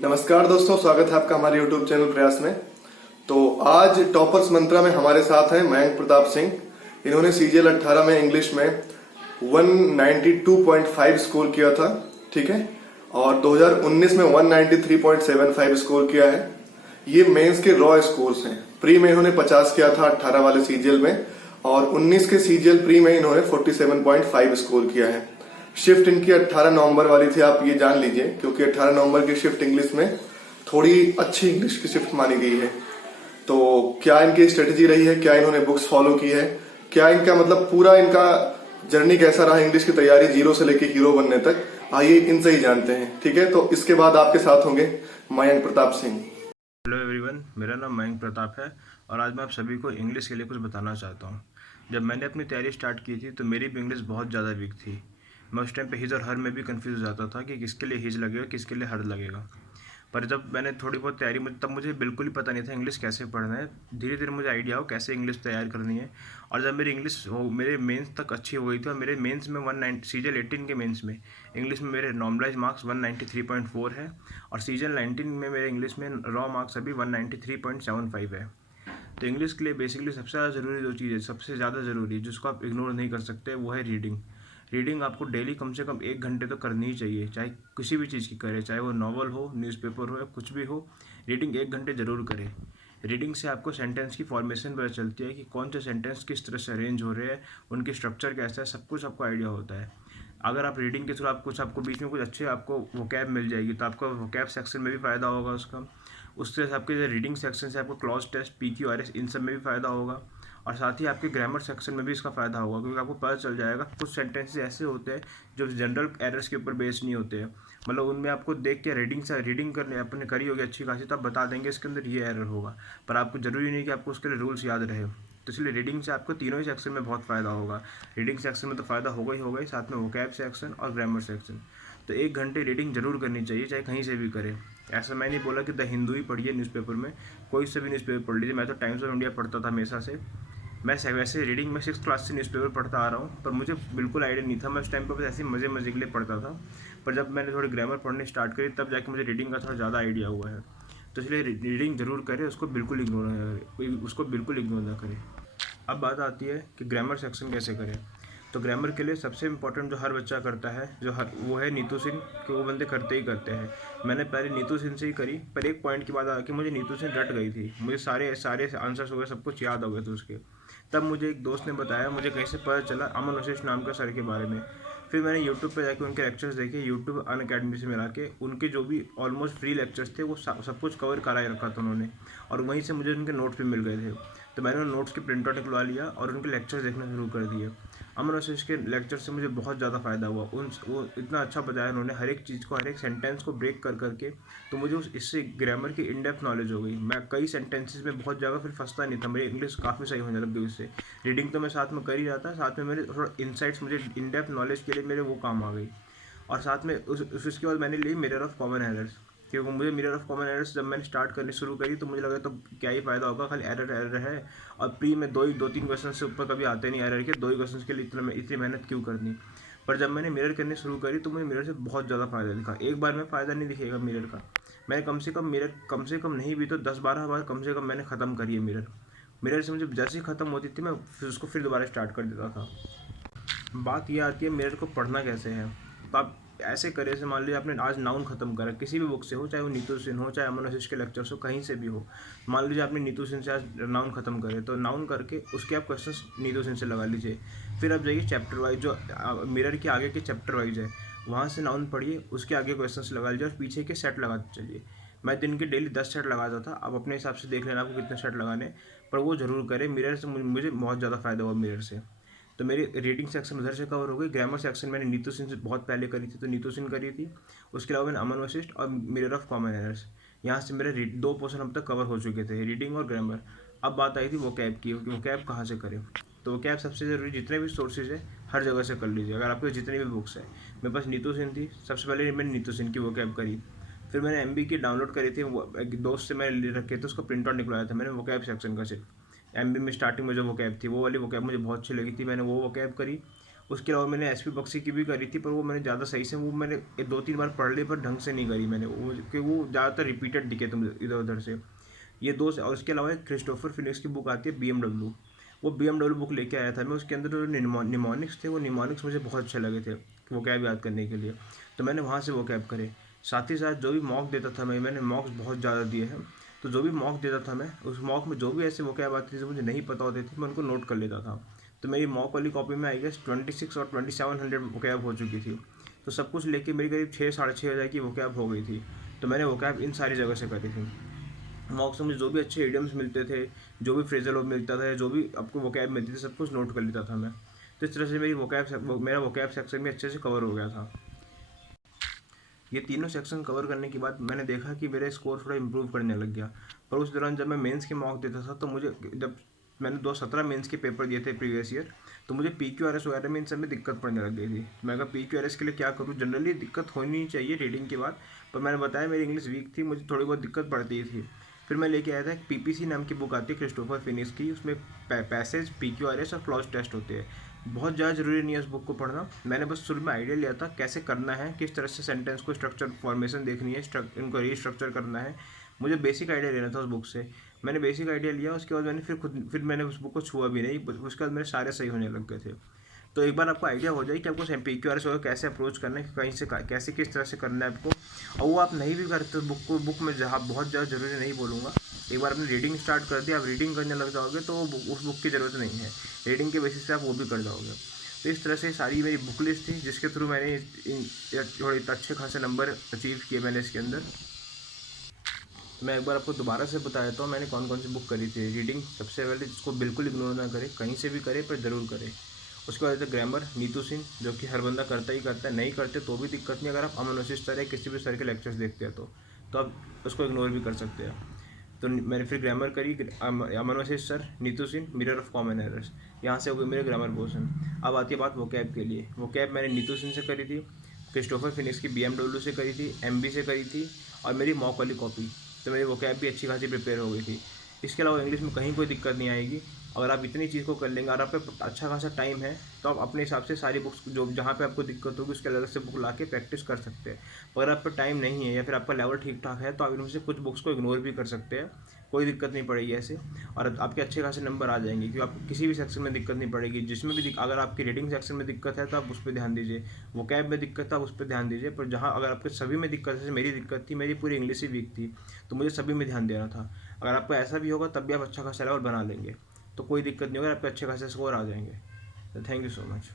नमस्कार दोस्तों, स्वागत है आपका हमारे YouTube चैनल प्रयास में। तो आज टॉपर्स मंत्रा में हमारे साथ हैं मयंक प्रताप सिंह। इन्होंने सीजीएल 18 में इंग्लिश में 192.5 स्कोर किया था, ठीक है, और 2019 में 193.75 स्कोर किया है। ये मेंस के रॉ स्कोर्स हैं। प्री में इन्होंने 50 किया था 18 वाले सीजीएल में, और 19 के सीजीएल प्री में इन्होंने 47.5 स्कोर किया है। शिफ्ट इनकी 18 नवंबर वाली थी, आप ये जान लीजिए, क्योंकि 18 नवंबर की शिफ्ट इंग्लिश में थोड़ी अच्छी इंग्लिश की शिफ्ट मानी गई है। तो क्या इनकी स्ट्रेटेजी रही है, क्या इन्होंने बुक्स फॉलो की है, क्या इनका मतलब पूरा इनका जर्नी कैसा रहा इंग्लिश की तैयारी जीरो से लेके हीरो बनने तक, आइए इनसे ही जानते हैं, ठीक है। तो इसके बाद आपके साथ होंगे मयंक प्रताप सिंह। हेलो एवरीवन, मेरा नाम मयंक प्रताप है और आज मैं आप सभी को इंग्लिश के लिए कुछ बताना चाहता हूँ। जब मैंने अपनी तैयारी स्टार्ट की थी तो मेरी भी इंग्लिश बहुत ज़्यादा वीक थी। मैं उस टाइम पे हिज और हर में भी कंफ्यूज हो जाता था कि किसके लिए हिज लगेगा, किसके लिए हर लगेगा। पर जब मैंने थोड़ी बहुत तैयारी तब मुझे बिल्कुल ही पता नहीं था इंग्लिश कैसे पढ़ना है। धीरे धीरे मुझे आइडिया हो कैसे इंग्लिश तैयार करनी है, और जब मेरी इंग्लिश मेरे मेंस तक अच्छी हो गई थी और मेरे मेंस में 19 सीजन 18 के मेंस में इंग्लिश में मेरे नॉर्मलाइज मार्क्स 193.4 है, और सीजन 19 में मेरे इंग्लिश में रॉ मार्क्स अभी 193.75 है। तो इंग्लिश के लिए बेसिकली सबसे ज़्यादा ज़रूरी जो चीज़ है, सबसे ज़्यादा ज़रूरी जिसको आप इग्नोर नहीं कर सकते, वो है रीडिंग। रीडिंग आपको डेली कम से कम 1 घंटे तो करनी ही चाहिए, चाहे किसी भी चीज़ की करे, चाहे वो नॉवल हो, न्यूज़पेपर हो या कुछ भी हो। रीडिंग 1 घंटे ज़रूर करें। रीडिंग से आपको सेंटेंस की फॉर्मेशन पता चलती है कि कौन से सेंटेंस किस तरह से अरेंज हो रहे हैं, उनकी स्ट्रक्चर कैसा है, सब कुछ आपको आइडिया होता है। अगर आप रीडिंग के थ्रू आपको बीच में कुछ अच्छे आपको वोकैब मिल जाएगी, तो आपका वोकैब सेक्शन में भी फ़ायदा होगा उसका। उससे आपके रीडिंग सेक्शन से आपको क्लॉज टेस्ट, PQRS, इन सब में भी फ़ायदा होगा, और साथ ही आपके ग्रामर सेक्शन में भी इसका फ़ायदा होगा, क्योंकि आपको पता चल जाएगा कुछ सेंटेंसेस ऐसे होते हैं जो जनरल एरर्स के ऊपर बेस्ड नहीं होते हैं। मतलब उनमें आपको देख के रीडिंग करने आपने करी होगी अच्छी खासी, तो आप बता देंगे इसके अंदर ये एरर होगा, पर आपको ज़रूरी नहीं कि आपको उसके लिए रूल्स याद रहे। तो इसलिए रीडिंग से आपको तीनों ही सेक्शन में बहुत फ़ायदा होगा। रीडिंग सेक्शन में तो फ़ायदा होगा ही होगा ही, साथ में वोकैब सेक्शन और ग्रामर सेक्शन। तो 1 घंटे रीडिंग जरूर करनी चाहिए, चाहे कहीं से भी करें। ऐसा मैं नहीं बोला कि द हिंदू ही पढ़िए न्यूज़पेपर में, कोई से भी न्यूज़पेपर पढ़ लीजिए। मैं तो टाइम्स ऑफ इंडिया पढ़ता था हमेशा से। मैं वैसे रीडिंग में 6th क्लास से न्यूज़पेपर पढ़ता आ रहा हूँ, पर मुझे बिल्कुल आइडिया नहीं था। मैं उस टाइम पर बस ऐसे मज़े मज़े के लिए पढ़ता था, पर जब मैंने थोड़ी ग्रामर पढ़नी स्टार्ट करी तब जाके मुझे रीडिंग का थोड़ा ज़्यादा आइडिया हुआ है। तो इसलिए रीडिंग ज़रूर करें, उसको बिल्कुल इग्नोर ना करें। अब बात आती है कि ग्रामर सेक्शन कैसे करें। तो ग्रामर के लिए सबसे इम्पोर्टेंट जो हर बच्चा करता है, वो है नीतू सिंह, कि वो बंदे करते ही करते हैं। मैंने पहले नीतू सिंह से ही करी, पर एक पॉइंट की बात आ कि मुझे नीतू सिंह रट गई थी। मुझे सारे सारे आंसर्स हो गए, सब कुछ याद हो गए थे उसके। तब मुझे एक दोस्त ने बताया, मुझे कहीं से पता चला अमन वशिष्ठ नाम के सर के बारे में। फिर मैंने यूट्यूब पे जाके उनके लेक्चर्स देखे, यूट्यूब अनअकैडमी से मिला के उनके जो भी ऑलमोस्ट फ्री लेक्चर्स थे वो सब कुछ कवर करा ही रखा था उन्होंने, और वहीं से मुझे उनके नोट्स भी मिल गए थे। तो मैंने उन नोट्स की प्रिंट आउट निकलवा लिया और उनके लेक्चर्स देखना शुरू कर दिए। अमन वशिष्ठ के लेक्चर से मुझे बहुत ज़्यादा फ़ायदा हुआ। वो इतना अच्छा बताया उन्होंने, हर एक चीज़ को, हर एक सेंटेंस को ब्रेक कर करके। तो मुझे इससे ग्रामर की इन डेप्थ नॉलेज हो गई। मैं कई सेंटेंसेस में बहुत जगह फिर फंसता नहीं था, मेरी इंग्लिश काफ़ी सही होने लग गई उससे। रीडिंग तो मैं साथ में कर ही रहा था, साथ में मेरे थोड़ा इंसाइट्स, मुझे इन डेप्थ नॉलेज के लिए मेरे वो काम आ गई। और साथ में उसके बाद मैंने ली मिरर ऑफ कॉमन एरर्स, क्योंकि मुझे मिरर ऑफ कॉमन एरर्स जब मैंने स्टार्ट करनी शुरू करी तो मुझे लगा तो क्या ही फ़ायदा होगा, खाली एरर एरर है, और प्री में दो तीन क्वेश्चन से ऊपर कभी आते नहीं एरर के, 2 ही क्वेश्चन के लिए इतनी मेहनत क्यों करनी। पर जब मैंने मिरर करनी शुरू करी तो मुझे मिरर से बहुत ज़्यादा फ़ायदा दिखा। एक बार में फ़ायदा नहीं दिखेगा मिरर का। मैंने कम से कम नहीं भी तो 10-12 बार कम से कम मैंने ख़त्म करी है मिरर। मिरर से मुझे जैसे ही ख़त्म होती थी मैं फिर उसको फिर दोबारा स्टार्ट कर देता था। बात यह आती है मिरर को पढ़ना कैसे है। तो आप ऐसे करें, जैसे मान लीजिए आपने आज नाउन खत्म करा, किसी भी बुक से हो, चाहे वो नीतू सिंह हो, चाहे अमन वशिष्ठ के लेक्चर्स हो, कहीं से भी हो। मान लीजिए आपने नीतू सिंह से आज नाउन खत्म करे, तो नाउन करके उसके आप क्वेश्चंस नीतू सिंह से लगा लीजिए। फिर आप जाइए चैप्टर वाइज, जो मिरर के आगे के चैप्टर वाइज है, वहाँ से नाउन पढ़िए, उसके आगे क्वेश्चन लगा लीजिए और पीछे के सेट लगाते चलिए। मैं दिन के डेली 10 सेट लगाता था, आप अपने हिसाब से देख लेना आपको कितने सेट लगाने, पर वो ज़रूर करें। मिरर से मुझे बहुत ज़्यादा फ़ायदा हुआ मिरर से। तो मेरी रीडिंग सेक्शन उधर से कवर हो गई। ग्रामर सेक्शन मैंने नीतू सिंह से बहुत पहले करी थी, तो नीतू सिंह करी थी। उसके अलावा मैंने अमन वशिष्ठ और मिरर ऑफ कॉमन एरर्स, यहाँ से मेरे 2 पोर्शन अब तक कवर हो चुके थे, रीडिंग और ग्रामर। अब बात आई थी वोकैब की, वोकैब कहाँ से करें। तो वोकैब सबसे ज़रूरी, जितने भी सोर्सेज है हर जगह से कर लीजिए। अगर आपके जितनी भी बुक्स है, मेरे पास नीतू सिंह थी, सबसे पहले मैंने नीतू सिंह की वोकैब करी। फिर मैंने MB की डाउनलोड करी थी, एक दोस्त से मैंने ले रखे थे, उसको प्रिंट आउट निकलवाया था मैंने वोकैब सेक्शन का सिर्फ। MB में स्टार्टिंग में जो वोकैब थी, वो वाली वोकैब मुझे बहुत अच्छी लगी थी, मैंने वो वोकैब करी। उसके अलावा मैंने एसपी बख्शी की भी करी थी, पर वो मैंने ज़्यादा सही से वो मैंने 2-3 बार पढ़ ली, पर ढंग से नहीं करी मैंने वो, कि वो ज़्यादातर रिपीटेड दिखे तुम इधर उधर से। ये दो, और उसके अलावा एक क्रिस्टोफर फिनिक्स की बुक आती है BMW। वो BMW बुक लेके आया था मैं, उसके अंदर जो निमोनिक्स थे, वो निमोनिक्स मुझे बहुत अच्छे लगे थे वो कैब याद करने के लिए, तो मैंने वहाँ से वो कैब करे। साथ ही साथ जो भी मॉक देता था मैंने मॉक्स बहुत ज़्यादा दिए हैं, तो जो भी मॉक देता था मैं, उस मॉक में जो भी ऐसे वो कैब आती थी जो मुझे नहीं पता होती थी, मैं उनको नोट कर लेता था। तो मेरी मॉक वाली कॉपी में आई गेस 26 और 2700 वो कैब हो चुकी थी। तो सब कुछ लेके मेरी करीब 6-6.5 हज़ार की वो कैब हो गई थी। तो मैंने वो कैब इन सारी जगह से करी थी। मॉक से मुझे जो भी अच्छे इडियम्स मिलते थे, जो भी फ्रेजल वर्ब मिलता था, जो भी आपको वोकैब मिलती थी, सब कुछ नोट कर लेता था मैं। तो इस तरह से मेरा वोकैब सेक्शन भी अच्छे से कवर हो गया था। ये तीनों सेक्शन कवर करने के बाद मैंने देखा कि मेरा स्कोर थोड़ा इम्प्रूव करने लग गया। पर उस दौरान जब मैं मेंस के मॉक देता था, तो मुझे, जब मैंने 2017 मेंस के पेपर दिए थे प्रीवियस ईयर, तो मुझे PQRS वगैरह में इन सब में दिक्कत पड़ने लग गई थी। मैं कहा PQRS के लिए क्या करूँ, जनरली दिक्कत होनी नहीं चाहिए रीडिंग के बाद, पर मैंने बताया मेरी इंग्लिश वीक थी, मुझे थोड़ी बहुत दिक्कत पड़ती थी। फिर मैं लेके आया था एक PPC नाम की बुक आती है क्रिस्टोफर फिनिक्स की, उसमें पैसेज, PQRS और क्लॉज टेस्ट होते हैं। बहुत ज़्यादा ज़रूरी नहीं है उस बुक को पढ़ना, मैंने बस शुरू में आइडिया लिया था कैसे करना है, किस तरह से सेंटेंस को स्ट्रक्चर फॉर्मेशन देखनी है, इनको रीस्ट्रक्चर करना है, मुझे बेसिक आइडिया लेना था उस बुक से। मैंने बेसिक आइडिया लिया, उसके बाद मैंने फिर मैंने उस बुक को छुआ भी नहीं, उसके बाद मेरे सारे सही होने लग गए थे। तो एक बार आपको आइडिया हो जाए कि आपको PQRS वगैरह कैसे अप्रोच करना है, कहीं से कैसे किस तरह से करना है आपको, और वो आप नहीं भी करते बुक में जहाँ बहुत ज़्यादा ज़रूरी नहीं बोलूँगा, एक बार आपने रीडिंग स्टार्ट कर दिया, आप रीडिंग करने लग जाओगे, तो उस बुक की ज़रूरत नहीं है, रीडिंग के बेसिस पे आप वो भी कर जाओगे। तो इस तरह से सारी मेरी बुक लिस्ट थी, जिसके थ्रू मैंने थोड़े अच्छे खासे नंबर अचीव किए मैंने इसके अंदर। मैं एक बार आपको दोबारा से बता देता हूँ मैंने कौन कौन सी बुक करी थी। रीडिंग सबसे पहले, जिसको बिल्कुल इग्नोर ना करे, कहीं से भी करे पर ज़रूर करे। उसके बाद ग्रामर, नीतू सिंह, जो कि हर बंदा करता ही करता है, नहीं करते तो भी दिक्कत नहीं, अगर आप अमन वशिष्ठ सर या किसी भी सर के लेक्चर्स देखते हैं तो आप उसको इग्नोर भी कर सकते हैं। तो मैंने फिर ग्रामर करी, Aman Vashisht sir, Neetu Singh, mirror of common errors, यहाँ से हो गई मेरे ग्रामर पोर्शन। अब आती है बात वोकैब के लिए। वोकैब मैंने नीतू सिंह से करी थी, क्रिस्टोफर फिनिक्स की BMW से करी थी, MB से करी थी, और मेरी मॉक वाली कॉपी, तो मेरी वोकैब भी अच्छी खासी प्रिपेयर हो गई थी। इसके अलावा इंग्लिश में कहीं कोई दिक्कत नहीं आएगी अगर आप इतनी चीज़ को कर लेंगे। और आप पे अच्छा खासा टाइम है तो आप अपने हिसाब से सारी बुक्स, जो जहाँ पे आपको दिक्कत होगी उसके अलग से बुक ला के प्रैक्टिस कर सकते हैं। अगर आप पे टाइम नहीं है या फिर आपका लेवल ठीक ठाक है, तो आप इनमें से कुछ बुक्स को इग्नोर भी कर सकते हैं, कोई दिक्कत नहीं पड़ेगी ऐसे, और आपके अच्छे खासे नंबर आ जाएंगे, क्योंकि आपको किसी भी सेक्शन में दिक्कत नहीं पड़ेगी। जिसमें भी अगर आपकी रीडिंग सेक्शन में दिक्कत है तो आप उस पर ध्यान दीजिए, वोकैब में दिक्कत है आप उस पर ध्यान दीजिए, पर जहाँ अगर आपके सभी में दिक्कत है, जैसे मेरी दिक्कत थी, मेरी पूरी इंग्लिश ही वीक थी, तो मुझे सभी में ध्यान देना था। अगर आपको ऐसा भी होगा तब भी आप अच्छा खासा लेवल बना लेंगे, तो कोई दिक्कत नहीं होगा, आपके अच्छे खासे स्कोर आ जाएंगे। तो थैंक यू सो मच।